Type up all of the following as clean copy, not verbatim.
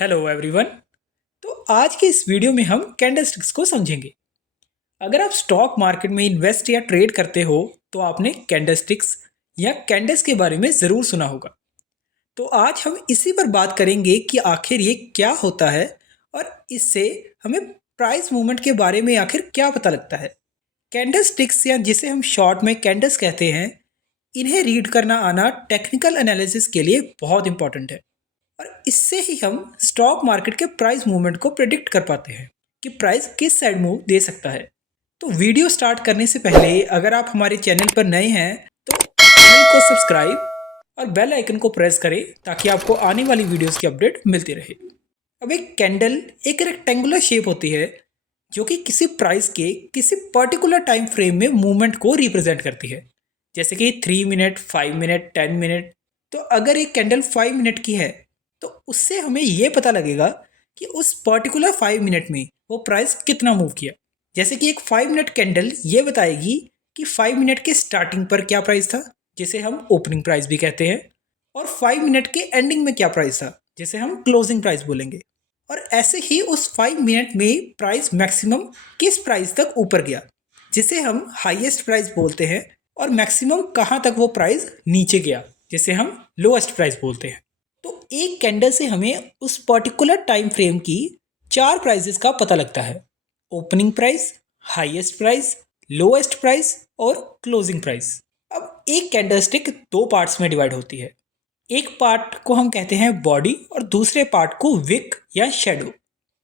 Hello everyone. तो आज के इस वीडियो में हम कैंडलस्टिक्स को समझेंगे। अगर आप स्टॉक मार्केट में इन्वेस्ट या ट्रेड करते हो तो आपने कैंडलस्टिक्स या कैंडल्स के बारे में ज़रूर सुना होगा। तो आज हम इसी पर बात करेंगे कि आखिर ये क्या होता है और इससे हमें प्राइस मूवमेंट के बारे में आखिर क्या पता लगता है। कैंडलस्टिक्स या जिसे हम शॉर्ट में कैंडल्स कहते हैं, इन्हें रीड करना आना टेक्निकल एनालिसिस के लिए बहुत इंपॉर्टेंट है और इससे ही हम स्टॉक मार्केट के प्राइस मूवमेंट को प्रेडिक्ट कर पाते हैं कि प्राइस किस साइड मूव दे सकता है। तो वीडियो स्टार्ट करने से पहले अगर आप हमारे चैनल पर नए हैं तो चैनल को सब्सक्राइब और बेल आइकन को प्रेस करें ताकि आपको आने वाली वीडियोस की अपडेट मिलती रहे। अब एक कैंडल एक रेक्टेंगुलर शेप होती है जो कि किसी प्राइस के किसी पर्टिकुलर टाइम फ्रेम में मूवमेंट को रिप्रेजेंट करती है, जैसे कि 3 मिनट, 5 मिनट, 10 मिनट। तो अगर एक कैंडल 5 मिनट की है तो उससे हमें ये पता लगेगा कि उस पर्टिकुलर 5 मिनट में वो प्राइस कितना मूव किया। जैसे कि एक 5 मिनट कैंडल ये बताएगी कि 5 मिनट के स्टार्टिंग पर क्या प्राइस था, जिसे हम ओपनिंग प्राइस भी कहते हैं, और 5 मिनट के एंडिंग में क्या प्राइस था, जिसे हम क्लोजिंग प्राइस बोलेंगे। और ऐसे ही उस 5 मिनट में प्राइस मैक्सिमम किस प्राइस तक ऊपर गया, जिसे हम हाईएस्ट प्राइस बोलते हैं, और मैक्सिमम कहाँ तक वो प्राइस नीचे गया, जिसे हम लोएस्ट प्राइस बोलते हैं। तो एक कैंडल से हमें उस पर्टिकुलर टाइम फ्रेम की 4 प्राइसेस का पता लगता है: opening price, highest price, lowest price और क्लोजिंग प्राइस। अब एक कैंडलस्टिक 2 पार्ट्स में डिवाइड होती है। एक पार्ट को हम कहते हैं बॉडी और दूसरे पार्ट को विक या शेडो।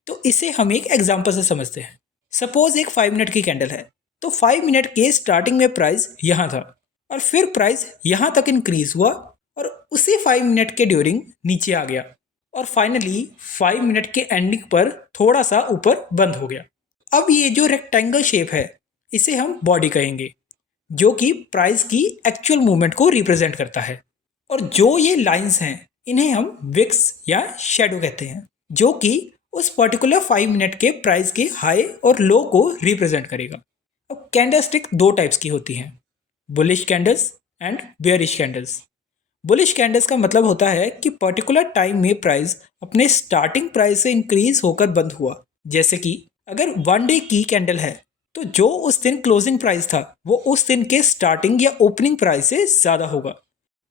तो इसे हम एक एग्जांपल से समझते हैं। सपोज एक 5 मिनट की कैंडल है, तो 5 मिनट के स्टार्टिंग में प्राइस यहाँ था और फिर प्राइस यहाँ तक इंक्रीज हुआ और उसी 5 मिनट के ड्यूरिंग नीचे आ गया और फाइनली 5 मिनट के एंडिंग पर थोड़ा सा ऊपर बंद हो गया। अब ये जो रेक्टेंगल शेप है इसे हम बॉडी कहेंगे, जो कि प्राइस की एक्चुअल मूवमेंट को रिप्रेजेंट करता है। और जो ये लाइंस हैं इन्हें हम विक्स या शेडो कहते हैं, जो कि उस पर्टिकुलर 5 मिनट के प्राइस के हाई और लो को रिप्रेजेंट करेगा। अब कैंडलस्टिक 2 टाइप्स की होती हैं: bullish candles and bearish candles. Bullish candles का मतलब होता है कि पर्टिकुलर टाइम में प्राइस अपने स्टार्टिंग प्राइस से इंक्रीज होकर बंद हुआ। जैसे कि अगर 1 डे की कैंडल है तो जो उस दिन क्लोजिंग प्राइस था वो उस दिन के स्टार्टिंग या ओपनिंग प्राइस से ज़्यादा होगा।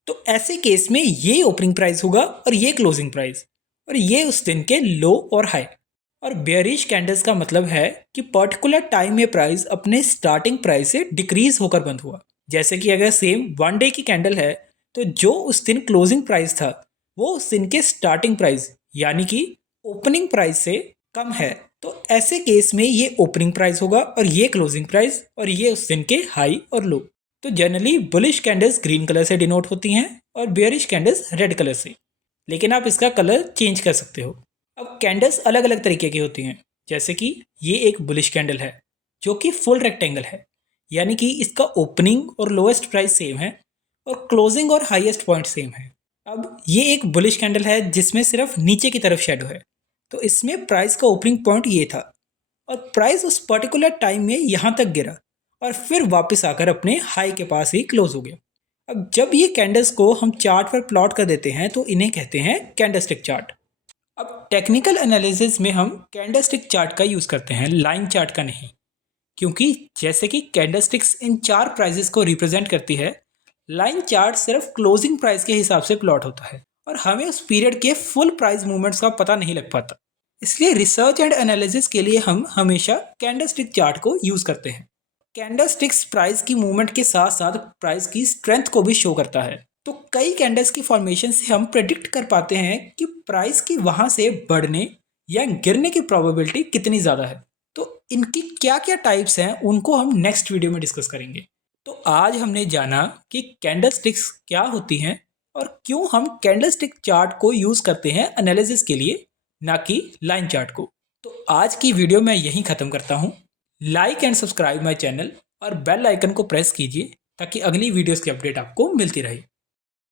तो ऐसे केस में ये ओपनिंग प्राइस होगा और ये क्लोजिंग प्राइस, और ये उस दिन के लो और हाई। और बेयरिश कैंडल्स का मतलब है कि पर्टिकुलर टाइम में प्राइस अपने स्टार्टिंग प्राइस से डिक्रीज होकर बंद हुआ। जैसे कि अगर सेम 1 डे की कैंडल है तो जो उस दिन क्लोजिंग प्राइस था वो उस दिन के स्टार्टिंग प्राइस यानी कि ओपनिंग प्राइस से कम है, तो ऐसे केस में ये ओपनिंग प्राइस होगा और ये क्लोजिंग प्राइस, और ये उस दिन के हाई और लो। तो generally bullish candles green colour से डिनोट होती हैं और बेयरिश कैंडल्स रेड कलर से, लेकिन आप इसका कलर चेंज कर सकते हो। अब कैंडल्स अलग अलग तरीके की होती हैं। जैसे कि ये एक बुलिश कैंडल है जो कि फुल रेक्टेंगल है, यानी कि इसका ओपनिंग और लोएस्ट प्राइस सेम है और क्लोजिंग और हाईएस्ट पॉइंट सेम है। अब ये एक बुलिश कैंडल है जिसमें सिर्फ नीचे की तरफ शेडो है, तो इसमें प्राइस का ओपनिंग पॉइंट ये था और प्राइस उस पर्टिकुलर टाइम में यहाँ तक गिरा और फिर वापस आकर अपने हाई के पास ही क्लोज हो गया। अब जब ये कैंडल्स को हम चार्ट पर प्लॉट कर देते हैं तो इन्हें कहते हैं कैंडलस्टिक चार्ट। अब टेक्निकल एनालिसिस में हम कैंडलस्टिक चार्ट का यूज़ करते हैं, लाइन चार्ट का नहीं, क्योंकि जैसे कि कैंडलस्टिक्स इन 4 प्राइजेस को रिप्रेजेंट करती है, लाइन चार्ट सिर्फ क्लोजिंग प्राइस के हिसाब से प्लॉट होता है और हमें उस पीरियड के फुल प्राइस मूवमेंट्स का पता नहीं लग पाता। इसलिए रिसर्च एंड एनालिसिस के लिए हम हमेशा कैंडलस्टिक चार्ट को यूज़ करते हैं। कैंडलस्टिक्स प्राइस की मूवमेंट के साथ साथ प्राइस की स्ट्रेंथ को भी शो करता है। तो कई कैंडल्स की फॉर्मेशन से हम प्रेडिक्ट कर पाते हैं कि प्राइस की वहाँ से बढ़ने या गिरने की प्रोबेबिलिटी कितनी ज़्यादा है। तो इनकी क्या क्या टाइप्स हैं उनको हम नेक्स्ट वीडियो में डिस्कस करेंगे। तो आज हमने जाना कि कैंडलस्टिक्स क्या होती हैं और क्यों हम कैंडलस्टिक चार्ट को यूज़ करते हैं एनालिसिस के लिए, ना कि लाइन चार्ट को। तो आज की वीडियो मैं यहीं ख़त्म करता हूँ। Like and subscribe my channel और बेल आइकन को प्रेस कीजिए ताकि अगली वीडियोस की अपडेट आपको मिलती रहे।